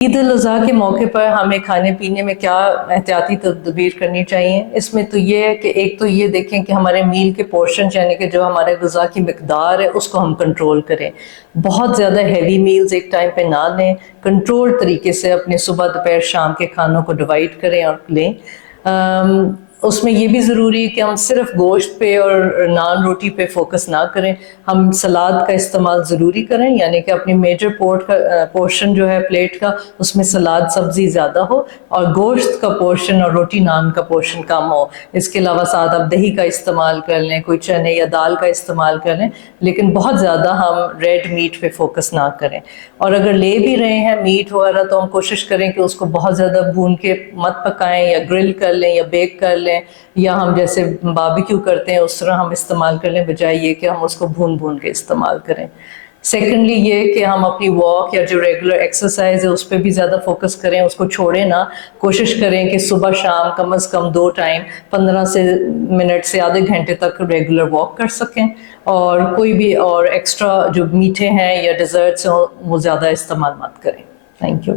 عید الاضحیٰ کے موقع پر ہمیں کھانے پینے میں کیا احتیاطی تدابیر کرنی چاہیے؟ اس میں تو یہ ہے کہ ایک تو یہ دیکھیں کہ ہمارے میل کے پورشن یعنی کہ جو ہمارے غذا کی مقدار ہے اس کو ہم کنٹرول کریں. بہت زیادہ ہیوی میلز ایک ٹائم پہ نہ لیں، کنٹرول طریقے سے اپنے صبح دوپہر شام کے کھانوں کو ڈیوائڈ کریں اور لیں. اس میں یہ بھی ضروری ہے کہ ہم صرف گوشت پہ اور نان روٹی پہ فوکس نہ کریں، ہم سلاد کا استعمال ضروری کریں، یعنی کہ اپنی میجر پورشن جو ہے پلیٹ کا اس میں سلاد سبزی زیادہ ہو اور گوشت کا پورشن اور روٹی نان کا پورشن کم ہو. اس کے علاوہ ساتھ آپ دہی کا استعمال کر لیں، کوئی چنے یا دال کا استعمال کر لیں، لیکن بہت زیادہ ہم ریڈ میٹ پہ فوکس نہ کریں. اور اگر لے بھی رہے ہیں میٹ وغیرہ تو ہم کوشش کریں کہ اس کو بہت زیادہ بھون کے مت پکائیں، یا گرل کر لیں یا بیک کر لیں، یا ہم جیسے باربیکیو کرتے ہیں اس طرح ہم استعمال کر لیں، بجائے یہ کہ ہم اس کو بھون کے استعمال کریں. سیکنڈلی یہ کہ ہم اپنی واک یا جو ریگولر ایکسرسائز ہے اس پہ بھی زیادہ فوکس کریں، اس کو چھوڑیں نہ. کوشش کریں کہ صبح شام کم از کم 2 ٹائم 15 منٹ سے آدھے گھنٹے تک ریگولر واک کر سکیں، اور کوئی بھی اور ایکسٹرا جو میٹھے ہیں یا ڈیزرٹس ہیں وہ زیادہ استعمال مت کریں. Thank you.